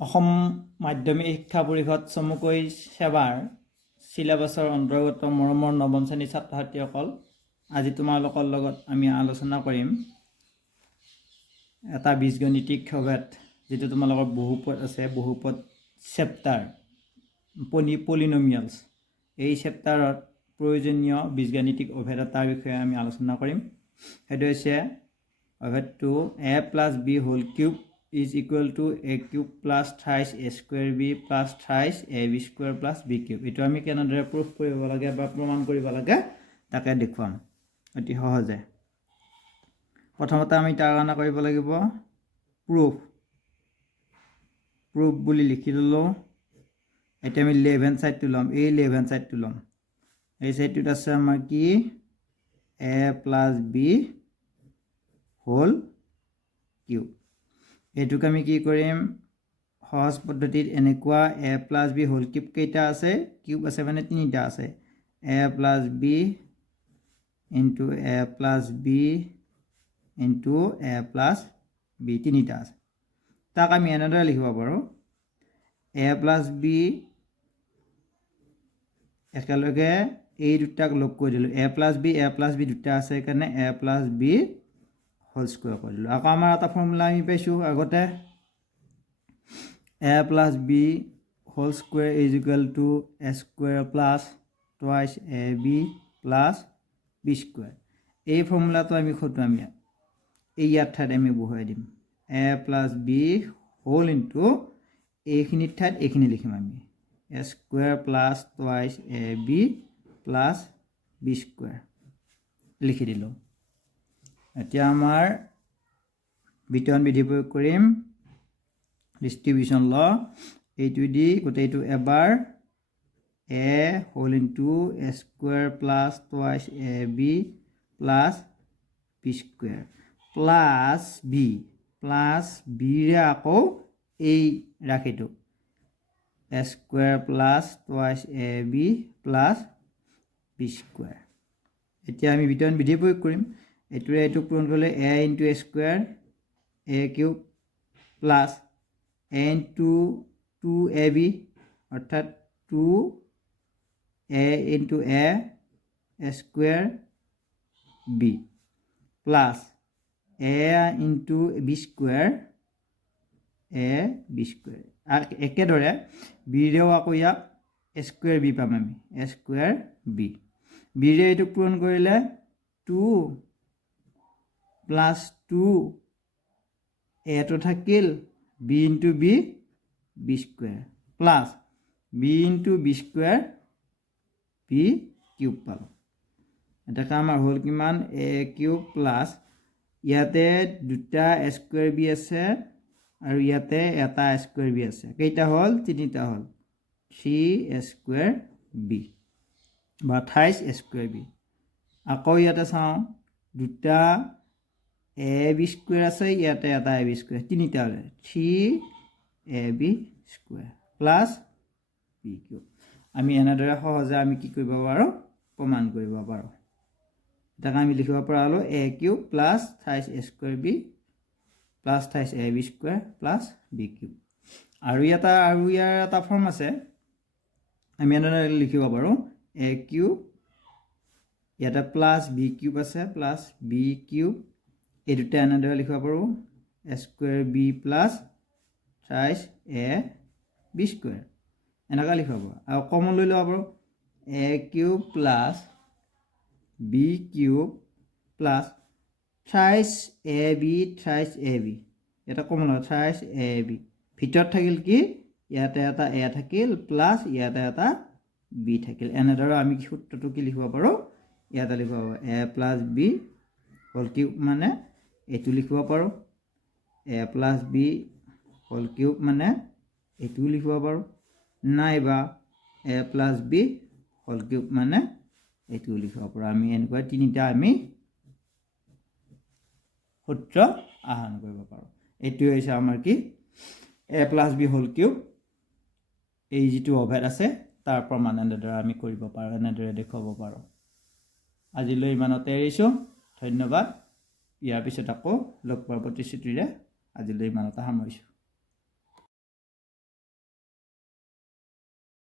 অসম মাধ্যমিক শিক্ষা পৰিষদ চমুকৈ সেৱাৰ চিলেবাছৰ অন্তৰ্গত মৰমৰ নৱম শ্ৰেণীৰ ছাত্ৰ ছাত্ৰীসকল, আজি তোমালোকৰ লগত আমি আলোচনা কৰিম এটা বীজগণিতিক অভেদ, যিটো তোমালোকৰ বহুপদ আছে, বহুপদ চেপ্টাৰ পলিনমিয়েলছ। এই চেপ্টাৰত প্ৰয়োজনীয় বীজগণিতিক অভেদ এটাৰ বিষয়ে আমি আলোচনা কৰিম। সেইটো হৈছে অভেদটো a + b whole cube is equal to a cube plus thrice a square b plus thrice ab square plus b cube. এইটো আমি কেনেদৰে প্ৰুফ কৰিব লাগে বা প্ৰমাণ কৰিব লাগে তাকে দেখুৱাম অতি সহজে। প্ৰথমতে আমি তাৰ কাৰণে কৰিব লাগিব প্ৰুফ বুলি লিখি ল'লোঁ। এতিয়া আমি লেফ্ট হেণ্ড ছাইডটো ল'ম, এই লেফ্ট হেণ্ড ছাইডটো ল'ম। এই ছাইডটোত আছে আমাৰ কি a + b হোল কিউব। এইটোক আমি কি কৰিম, সহজ পদ্ধতিত এনেকুৱা a + b হোল কিউব কেইটা আছে, কিউব আছে মানে তিনিটা আছে, a + b into a + b into a + b তিনিটা আছে। তাক আমি এনেদৰে লিখিব পাৰোঁ a + b একেলগে এই দুটাক লগ কৰি দিলোঁ, a + b দুটা আছে সেইকাৰণে a + b হোল স্কুৱাৰ কৰি দিলোঁ। আকৌ আমাৰ এটা ফৰ্মুলা আমি পাইছোঁ আগতে, a + b whole square is equal to a square plus twice ab plus b square. এই ফৰ্মুলাটো আমি খটুৱাম, এই ইয়াৰ ঠাইত আমি বহুৱাই দিম a + b হোল ইনটু এইখিনিৰ ঠাইত এইখিনি লিখিম আমি a square plus twice ab plus b square লিখি দিলোঁ। এতিয়া আমাৰ বিতৰণ বিধি প্ৰয়োগ কৰিম, ডিষ্ট্ৰিবিউশ্যন ল। এইটো দি গোটেইটো এবাৰ a whole into a square plus twice ab plus b square plus bৰে আকৌ এই ৰাশিটো a square plus twice ab plus b square. এতিয়া আমি বিতৰণ বিধি প্ৰয়োগ কৰিম। এইটোৰে এইটো পূৰণ কৰিলে a into a square a cube plus a into 2ab অৰ্থাৎ 2a into a square b plus a into b square a b square. একেদৰে বিৰেও আকৌ ইয়াক a স্কুৱাৰ b পাম আমি, a স্কুৱাৰ b। বিৰে এইটো পূৰণ কৰিলে 2 প্লাছ 2 এটো থাকিল b into b square plus b into b square b cube পালোঁ। এটা আমাৰ হ'ল কিমান a কিউব প্লাছ ইয়াতে দুটা a স্কুৱাৰ b আছে আৰু ইয়াতে এটা a স্কুৱাৰ b আছে, কেইটা হ'ল তিনিটা হ'ল 3a স্কুৱাৰ b বা 28 a স্কুৱাৰ b। আকৌ ইয়াতে চাওঁ দুটা ab স্কুৱাৰ আছে, ইয়াতে এটা ab স্কুৱাৰ, তিনিটা হ'লে 3ab square plus b cube. আমি এনেদৰে সহজে আমি কি কৰিব পাৰোঁ, প্ৰমাণ কৰিব পাৰোঁ। এটাকে আমি লিখিব পৰা হ'লোঁ a cube plus 28a square b plus 28ab square plus b cube. আৰু ইয়াৰ এটা ফৰ্ম আছে, আমি এনেদৰে লিখিব পাৰোঁ a কিউব ইয়াতে প্লাছ b কিউব আছে প্লাছ b কিউব, এই দুটা এনেদৰে লিখিব পাৰোঁ a square b plus 28ab square এনেকৈ লিখিব পাৰোঁ। আৰু কমন লৈ ল'ব পাৰোঁ a cube plus b cube plus 28ab এটা কমন হয় 28ab। ভিতৰত থাকিল কি, ইয়াতে এটা a থাকিল প্লাছ ইয়াতে এটা b থাকিল। এনেদৰে আমি সূত্ৰটো কি লিখিব পাৰোঁ, ইয়াতে লিখিব পাৰোঁ a plus b whole cube মানে এইটো লিখিব পাৰোঁ, a plus b whole cube মানে এইটোও লিখিব পাৰোঁ, নাইবা a plus b whole cube মানে এইটোও লিখিব পাৰোঁ। আমি এনেকুৱা তিনিটা আমি সূত্ৰ আহৰণ কৰিব পাৰোঁ। এইটোৱে হৈছে আমাৰ কি a plus b whole cube, এই যিটো অভেদ আছে তাৰ প্ৰমাণ এনেদৰে আমি কৰিব পাৰোঁ, এনেদৰে দেখুৱাব পাৰোঁ। আজিলৈ ইমানতে এৰিছোঁ, ধন্যবাদ। ইয়াৰ পিছত আকৌ লগ পোৱাৰ প্ৰতিশ্ৰুতিৰে আজিলৈ ইমানতে সামৰিছোঁ।